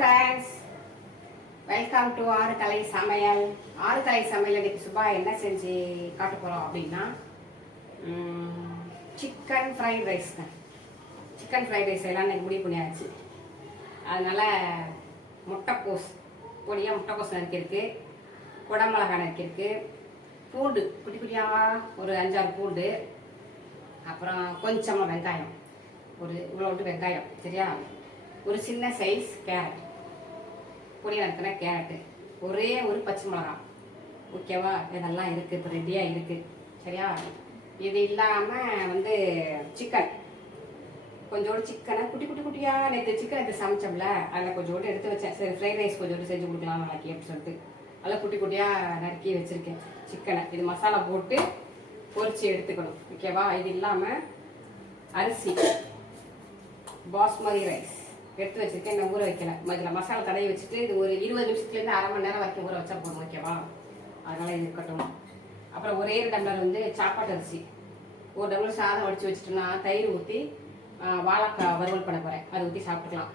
Friends welcome to ஆறு கலை சமையல். ஆறு கலை சமையல் இன்னைக்கு சுபா என்ன செஞ்சு காட்ட போகிறோம் அப்படின்னா சிக்கன் ஃப்ரைட் ரைஸ் தான். சிக்கன் ஃப்ரைட் ரைஸ் எல்லாம் எனக்கு முடிவு பண்ணியாச்சு. அதனால் முட்டைக்கோஸ் பொடியாக முட்டைக்கோஸ் நறுக்கிருக்கு குடமிளகாய் நறுக்கிருக்கு பூண்டு குட்டி குட்டியாக ஒரு அஞ்சாறு பூண்டு. அப்புறம் கொஞ்சமாக வெங்காயம். ஒரு இவ்வளோட்டு வெங்காயம் சரியா? ஒரு சின்ன சைஸ் கேரட் பொடியாக நறுக்கின கேரட்டு. ஒரே ஒரு பச்சை மிளகா. ஓகேவா? இதெல்லாம் இருக்குது இப்போ ரெடியாக இருக்குது சரியா? இது இல்லாமல் வந்து சிக்கன் கொஞ்சோடு சிக்கனை குட்டி குட்டி குட்டியாக நேற்று சிக்கன் எடுத்து சமைச்சோம்ல அதில் கொஞ்சோடு எடுத்து வச்சேன். சரி ஃப்ரைட் ரைஸ் கொஞ்சோடு செஞ்சு கொடுக்கலாம் நாளைக்கு அப்படின்னு சொல்லிட்டு. அதில் குட்டி குட்டியாக நறுக்கி வச்சுருக்கேன் சிக்கனை இது மசாலா போட்டு பொறிச்சு எடுத்துக்கணும். ஓகேவா? இது இல்லாமல் அரிசி. பாஸ்மதி ரைஸ் எடுத்து வச்சிருக்கேன். நான் ஊற வைக்கல. இதில் மசாலா தடவி வச்சுட்டு இது ஒரு இருபது நிமிஷத்துலேருந்து அரை மணி நேரம் வரைக்கும் ஊற வச்சா போதும் ஓகேவா அதனால் இது இருக்கட்டும். அப்புறம் ஒரே டம்ளர் வந்து சாப்பாட்டு அரிசி. ஒரு டம்ளர் சாதம் வடித்து வச்சுட்டோம்னா தயிர் ஊற்றி வாழைக்காய் வறுவல் பண்ண போகிறேன் அதை ஊற்றி சாப்பிட்டுக்கலாம்.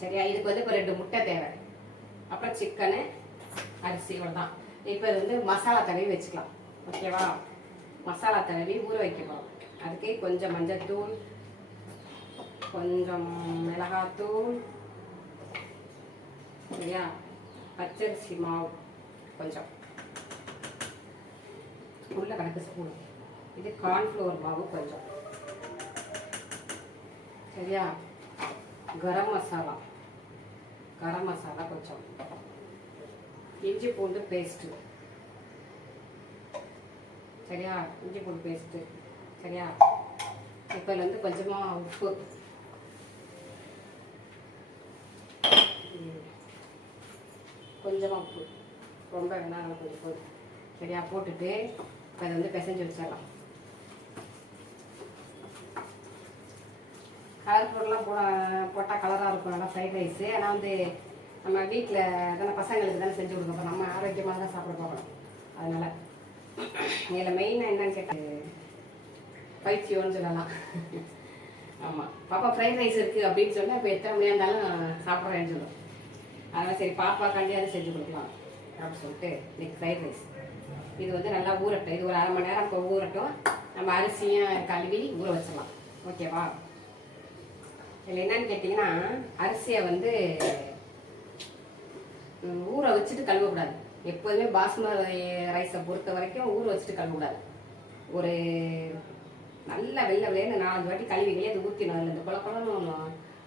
சரியா? இதுக்கு வந்து இப்போ ரெண்டு முட்டை தேவை. அப்புறம் சிக்கனு அரிசி இவ்வளோதான் இப்போ இது வந்து மசாலா தடவி வச்சுக்கலாம். ஓகேவா மசாலா தடவி ஊற வைக்க போகிறோம் அதுக்கு கொஞ்சம் மஞ்சத்தூள் கொஞ்சம் மிளகாத்தூள் சரியா? பச்சரிசி மாவு கொஞ்சம். உள்ள கணக்கு ஸ்பூன் இது கார்ன்ஃப்ளவர் மாவு கொஞ்சம். சரியா? கரம் மசாலா. கரம் மசாலா கொஞ்சம். இஞ்சி பூண்டு பேஸ்ட்டு சரியா? இஞ்சி பூண்டு பேஸ்ட்டு சரியா? இப்போ வந்து கொஞ்சமாக உப்பு. கொஞ்சமாக உப்பு. ரொம்ப வேணாம் கொஞ்சம் போதும். சரியா போட்டுட்டு இப்போ அதை வந்து பிசைஞ்சு வச்சிடலாம். கலர் பொருள்லாம் போட போட்டால் கலராக இருக்கும். நல்லா ஃப்ரைட் ரைஸு ஆனால் வந்து நம்ம வீட்டில் தானே பசங்களுக்கு தானே செஞ்சு கொடுக்க போகிறோம் நம்ம ஆரோக்கியமாக தான் சாப்பிட போகிறோம் அதனால் இதில் மெயினாக என்னன்னு கேட்டால் பயிற்சியோன்னு சொல்லலாம். ஆமாம் பாப்பா ஃப்ரைட் ரைஸ் இருக்குது அப்படின்னு சொன்னால் இப்போ எத்தனை மணியாக இருந்தாலும் சாப்பிட்றேன்னு சொல்லுவோம் அதனால் சரி பாப்பாக்காண்டி அதை செஞ்சு கொடுக்கலாம் அப்படின்னு சொல்லிட்டு இன்னைக்கு ஃப்ரைட் ரைஸ் இது வந்து நல்லா ஊறட்டும். இது ஒரு அரை மணி நேரம் இப்போ ஊறட்டும். நம்ம அரிசியும் கழுவி ஊற வச்சிடலாம். ஓகேவா இதில் என்னன்னு கேட்டிங்கன்னா அரிசியை வந்து ஊற வச்சுட்டு கழுவக்கூடாது. எப்போதுமே பாஸ்மதி ரைஸை பொறுத்த வரைக்கும் ஊற வச்சுட்டு கழுவக்கூடாது. ஒரு நல்ல வெள்ளை வெள்ளைன்னு நாலஞ்சு வாட்டி கழுவிகளே அது ஊற்றினோம் அதில் இந்த குள குளம்னு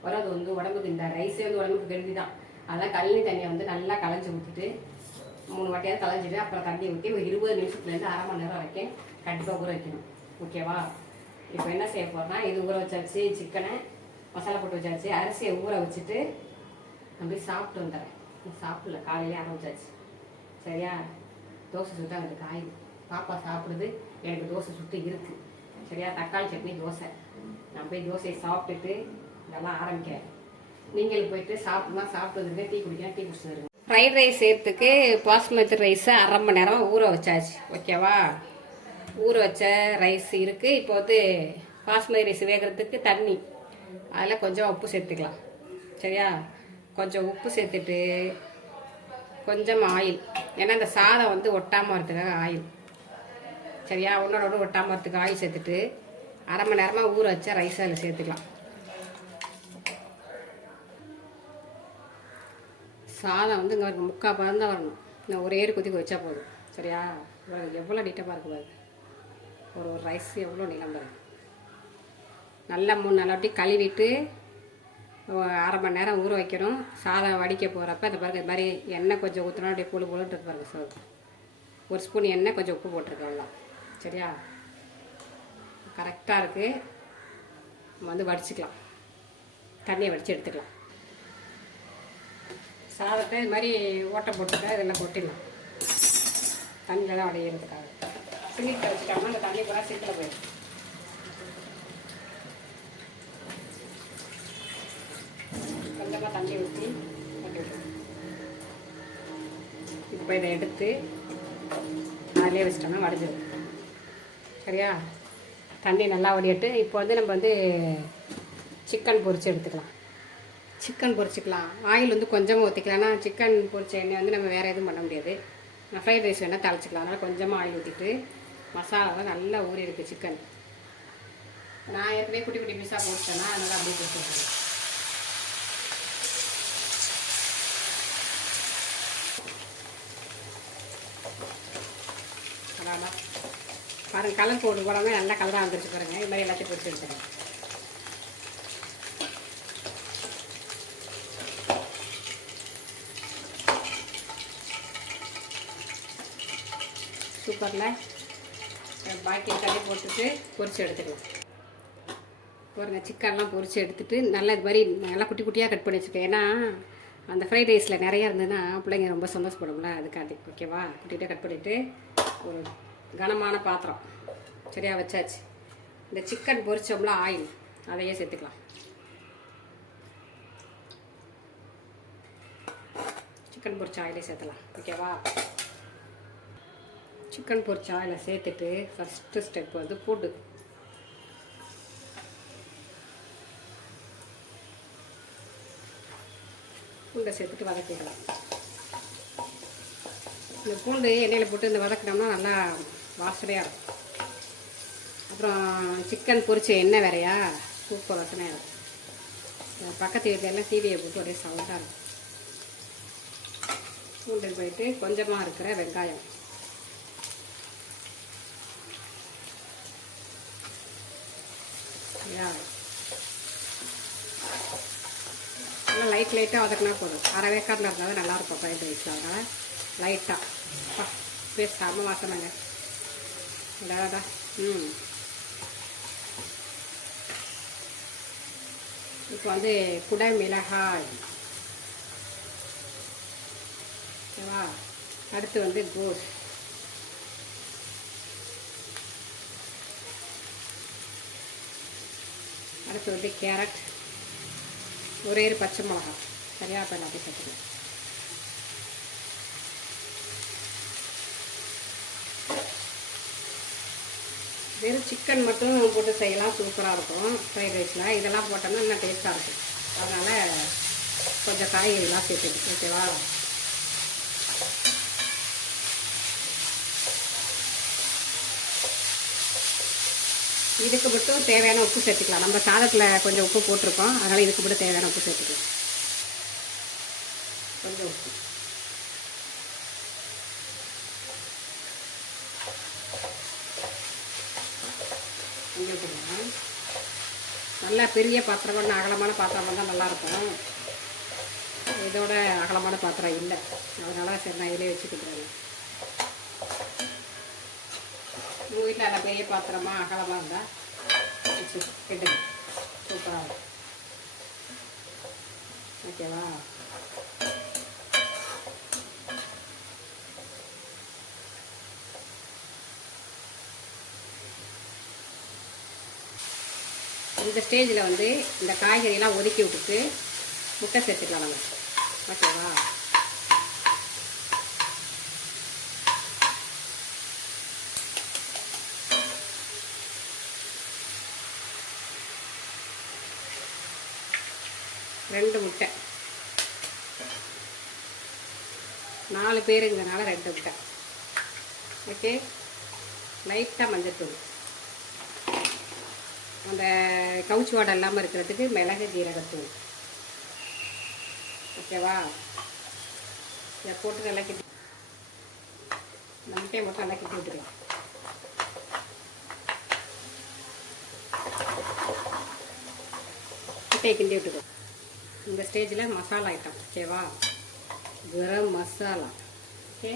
வர்றது வந்து உடம்புக்கு இந்த ரைஸே வந்து உடம்புக்கு கெடுதி தான் அதெல்லாம் கழுவி தண்ணியை வந்து நல்லா களைஞ்சி ஊற்றிட்டு மூணு வாட்டியாவது களைஞ்சிட்டு அப்புறம் தண்ணி ஊற்றி ஒரு இருபது நிமிஷத்துலேருந்து அரை மணி நேரம் வரைக்கும் கண்டிப்பாக ஊற வைக்கணும். ஓகேவா இப்போ என்ன செய்ய போகிறோம்னா இது ஊற வச்சாச்சு சிக்கனை மசாலா போட்டு வச்சாச்சு அரிசியை ஊற வச்சுட்டு அப்படியே சாப்பிட்டு வந்துடுறேன். சாப்பிடல காலையிலே ஆரம்பிச்சாச்சு சரியா? தோசை சுட்டு அங்கிட்டு காய். பாப்பா சாப்பிடுது எனக்கு தோசை சுட்டு இருக்கு. சரியா? தக்காளி சட்னி தோசை. நான் போய் தோசையை சாப்பிட்டுட்டு இதெல்லாம் ஆரம்பிக்கிறேன். நீங்கள் போயிட்டு சாப்பிட்டுமா சாப்பிட்டு வந்துருங்க டீ குடிக்கலாம் டீ குடிச்சுருங்க ஃப்ரைட் ரைஸ் சேர்த்துக்கு பாஸ்மதி ரைஸை அரை மணி நேரம் ஊற வச்சாச்சு ஓகேவா ஊற வச்ச ரைஸ் இருக்குது இப்போ வந்து பாஸ்மதி ரைஸ் வேகிறதுக்கு தண்ணி. அதில் கொஞ்சம் உப்பு சேர்த்துக்கலாம். சரியா? கொஞ்சம் உப்பு சேர்த்துட்டு கொஞ்சம் ஆயில் ஏன்னா இந்த சாதம் வந்து ஒட்டாமல் வரதுக்காக ஆயில் சரியா? ஒன்றோட ஒட்டாமல் வரத்துக்கு ஆயில் சேர்த்துட்டு அரை மணி நேரமாக ஊற வச்ச ரைஸ் அதில் சேர்த்துக்கலாம். சாதம் வந்து இங்கே முக்கால் பதம் தான் வரணும். நான் ஒரே ஒரு கொதிக்க வச்சா போதும். சரியா? எவ்வளோ நீட்டமாக இருக்கு பாருங்க ஒரு ஒரு ரைஸ் எவ்வளோ நீளம் பாருங்க. நல்லா மூணு நாள் அப்படி கழுவிட்டு அரை மணி நேரம் ஊற வைக்கணும். சாதம் வடிக்க போகிறப்ப இந்த பாருங்க இது மாதிரி எண்ணெய் கொஞ்சம் ஊற்றினா அப்படியே புழு புழுன்றது பாருங்க சார் ஒரு ஸ்பூன் எண்ணெய் கொஞ்சம் உப்பு போட்டிருக்கோம்லாம் சரியா? கரெக்டாக இருக்குது நம்ம வந்து வடிச்சுக்கலாம். தண்ணியை வடித்து எடுத்துக்கலாம். சாதத்தை இது மாதிரி ஓட்டை போட்டுக்க இதெல்லாம் கொட்டிடலாம் தண்ணியில் தான் உடையிறதுக்காக சிலிக்கில் வச்சுட்டோம்னா அந்த தண்ணி பூரா சிக்கில் போயிடும். கொஞ்சமாக தண்ணி ஊற்றி கொட்டி விட்டுருவோம் இப்போ இதை எடுத்து அதிலே வச்சிட்டோம்னா வடிஞ்சிடும். சரியா? தண்ணி நல்லா வடியட்டு இப்போ வந்து நம்ம வந்து சிக்கன் பொரிச்சு எடுத்துக்கலாம். சிக்கன் பொரிச்சிக்கலாம். ஆயில் வந்து கொஞ்சமாக ஊற்றிக்கலாம் ஆனால் சிக்கன் பொரிச்ச எண்ணெய் வந்து நம்ம வேறு எதுவும் பண்ண முடியாது. நான் ஃப்ரைட் ரைஸ் வேணால் தாளிச்சிக்கலாம். அதனால் கொஞ்சமாக ஆயில் ஊற்றிட்டு மசாலாலாம் நல்லா ஊறி இருக்குது சிக்கன். நான் ஏற்கனவே குட்டி குட்டி பீஸாக போட்டேன்னா அதனால் அப்படியே போட்டு பாருங்கள் கலர் போட்டு போடாமல் நல்லா கலராக வந்துருச்சு பாருங்க. இது மாதிரி எல்லாத்தையும் பொரிச்சு வச்சுருக்கேன் சூப்பரில் பாக்கி தண்ணி போட்டுட்டு பொரிச்சு எடுத்துக்கலாம். பாருங்கள் சிக்கன்லாம் பொரித்து எடுத்துட்டு நல்லா இது மாதிரி நல்லா குட்டி குட்டியாக கட் பண்ணி வச்சுருக்கேன். ஏன்னா அந்த ஃப்ரைட் ரைஸில் நிறையா இருந்ததுன்னா பிள்ளைங்க ரொம்ப சந்தோஷப்படும்ல அதுக்காண்டி. ஓகேவா குட்டிகிட்டே கட் பண்ணிவிட்டு ஒரு கனமான பாத்திரம். சரியா? வச்சாச்சு. இந்த சிக்கன் பொரிச்சோம்ல ஆயில் அதையே சேர்த்துக்கலாம். சிக்கன் பொரிச்ச ஆயிலே சேர்த்தலாம் ஓகேவா சிக்கன் பொரிச்சா இதில் சேர்த்துட்டு ஃபஸ்ட்டு ஸ்டெப் வந்து பூண்டு பூண்டை சேர்த்துட்டு வதக்கிடலாம். இந்த பூண்டு எண்ணெயில் போட்டு இந்த வதக்கினோம்னா நல்லா வாசனையாக இருக்கும். அப்புறம் சிக்கன் பொரிச்ச எண்ணெய் வேறையா? சூப்பர் வாசனையாக இருக்கும். பக்கத்து வீட்டில் எல்லாம் டிவியை போட்டு ஒரே சவுண்டாக இருக்கும். பூண்டு போயிட்டு கொஞ்சமாக இருக்கிற வெங்காயம். சரியா நல்லா லைட் லைட்டாக வதக்கினா போதும். அரை வேக்காட்டில் இருந்தால் நல்லாயிருக்கும் ஃப்ரைட் ரைஸ் அதனால் லைட்டாக பேச செம்ம வாசனைங்க. இல்லாதா ம். இப்போ வந்து குடை மிளகாய். ஓகேவா? அடுத்து வந்து கோஸ். அடுத்து வந்து கேரட் ஒரே ஒரு பச்சை மிளகா சரியா இப்போ எல்லாத்தையும் சேர்த்துக்கலாம். வெறும் சிக்கன் மட்டும் போட்டு செய்யலாம் சூப்பராக இருக்கும் ஃப்ரைட் ரைஸில் இதெல்லாம் போட்டோம்னா இன்னும் டேஸ்ட்டாக இருக்கும். அதனால் கொஞ்சம் காய்கறிலாம் சேர்த்துக்கணும் ஓகேவா இதுக்கு மட்டும் தேவையான உப்பு சேர்த்துக்கலாம். நம்ம சாதத்தில் கொஞ்சம் உப்பு போட்டிருக்கோம். அதனால் இதுக்கு மட்டும் தேவையான உப்பு சேர்த்துக்கலாம். கொஞ்சம் உப்பு. நல்லா பெரிய பாத்திரம் ஒன்று அகலமான பாத்திரம் தான் நல்லாயிருக்கும் இதோட அகலமான பாத்திரம் இல்லை. அதனால் சரி நான் இதிலே வச்சுக்கிட்டுறேன் வீட்டில் நல்லா பெரிய பாத்திரமா அகலமாக இருந்தால் வச்சு சூப்பராக இருக்கும் ஓகேவா இந்த ஸ்டேஜில் வந்து இந்த காய்கறியெல்லாம் ஒதுக்கி விட்டுட்டு முட்டை சேர்த்துக்கலாம் நம்ம. ஓகேவா ரெண்டு முட்டை. நாலு பேருங்கிறனால ரெண்டு முட்டை. ஓகே? லைட்டாக மஞ்சத்தூள் அந்த கவுச்சி வாடை இல்லாமல் இருக்கிறதுக்கு மிளகு ஜீரகத்தூள். ஓகேவா? இதை போட்டு நல்லா கிட்டி இந்த முட்டையை மட்டும் நல்லா கிட்டி விட்டுருவோம் முட்டையை கிண்டி விட்டுக்கோ. இந்த ஸ்டேஜில் மசாலா ஐட்டம் ஓகேவா கரம் மசாலா ஓகே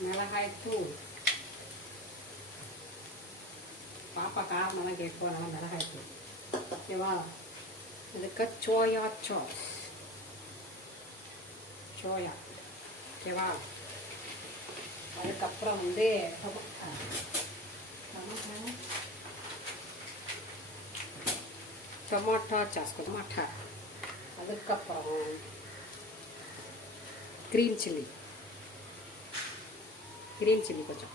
மிளகாய் தூள். பாப்பா காரமாக கேட்போம் அதனால் மிளகாய் தூள் ஓகேவா இதுக்கு சோயா சாஸ் சோயா ஓகேவா அதுக்கப்புறம் வந்து tomato. Tomato. Tomato sauce tomato அதுக்கப்புறம் க்ரீன் சில்லி க்ரீன் சில்லி கொஞ்சம்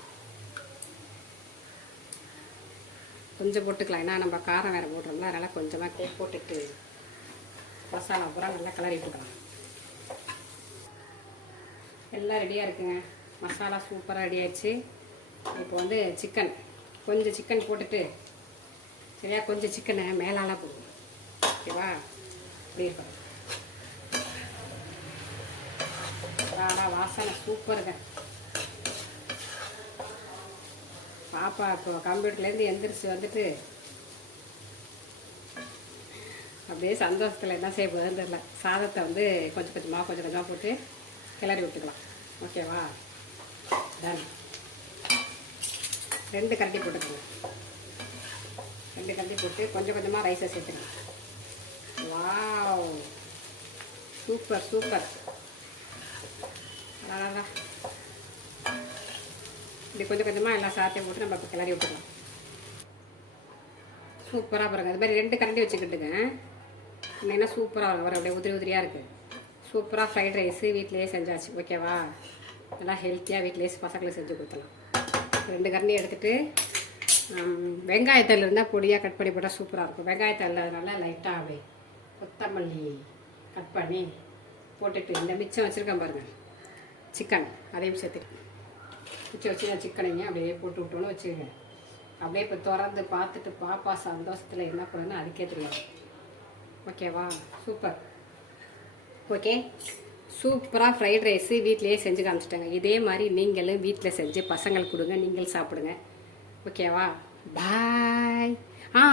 கொஞ்சம் போட்டுக்கலாம் ஏன்னா நம்ம காரம் வேறு போடுறோம்ல அதனால் கொஞ்சமாக போட்டுட்டு மசாலா பூரா நல்லா கலரி போட்டுக்கலாம் எல்லாம் ரெடியாக இருக்குங்க மசாலா சூப்பராக ரெடி ஆயிடுச்சு இப்போ வந்து சிக்கன் கொஞ்சம் சிக்கன் போட்டுட்டு சரியா கொஞ்சம் சிக்கனை மேலால போடும் ஓகேவா? இப்படி இருக்கும் வாசனை சூப்பருங்க பாப்பா இப்போ கம்ப்யூட்டர்லேருந்து எந்திரிச்சு வந்துட்டு அப்படியே சந்தோஷத்தில் என்ன செய்ய போகுதுன்னு தெரில சாதத்தை வந்து கொஞ்சம் கொஞ்சமாக கொஞ்சம் கொஞ்சமாக போட்டு கிளறி விட்டுக்கலாம். ஓகேவா? டன் ரெண்டு கரண்டி போட்டுக்கோங்க. ரெண்டு கரண்டி போட்டு கொஞ்சம் கொஞ்சமாக ரைஸை சேர்த்துக்கணும். வாவ். Super super. அழகா இப்படி கொஞ்சம் கொஞ்சமாக எல்லா சாத்தையும் போட்டு நம்ம இப்போ கிளறி விட்டுக்கலாம். சூப்பராக பாருங்க. அது மாதிரி ரெண்டு கரண்டி வச்சுக்கிட்டுங்க. இல்லைன்னா சூப்பராக இருக்கும் வர அப்படியே உதிரி உதிரியாக இருக்குது சூப்பராக ஃப்ரைட் ரைஸு வீட்டிலேயே செஞ்சாச்சு. ஓகேவா நல்லா ஹெல்த்தியாக வீட்டிலேயே பசங்களுக்கு செஞ்சு கொடுத்தலாம் ரெண்டு கரண்டி எடுத்துகிட்டு வெங்காயத்தில் இருந்தால் பொடியாக கட் பண்ணி போட்டால் சூப்பராக இருக்கும். வெங்காயத்தில் நல்லா லைட்டாக அப்படி கொத்தமல்லி கட் பண்ணி போட்டுட்டு இந்த மிச்சம் வச்சுருக்கேன் பாருங்கள் சிக்கன் அதையும் சேர்த்துட்டு மிச்சம் வச்சு சிக்கனையும் அப்படியே போட்டு விட்டோன்னு வச்சுக்கோங்க. அப்படியே இப்போ திறந்து பார்த்துட்டு பாப்பா சந்தோஷத்தில் என்ன பண்ணுன்னு அதுக்கே தெரியும் ஓகேவா சூப்பர் ஓகே சூப்பராக ஃப்ரைட் ரைஸு வீட்டிலேயே செஞ்சு காமிச்சிட்டாங்க. இதே மாதிரி நீங்களும் வீட்டில் செஞ்சு பசங்களுக்கு கொடுங்க. நீங்கள் சாப்பிடுங்க. ஓகேவா பாய் ஆ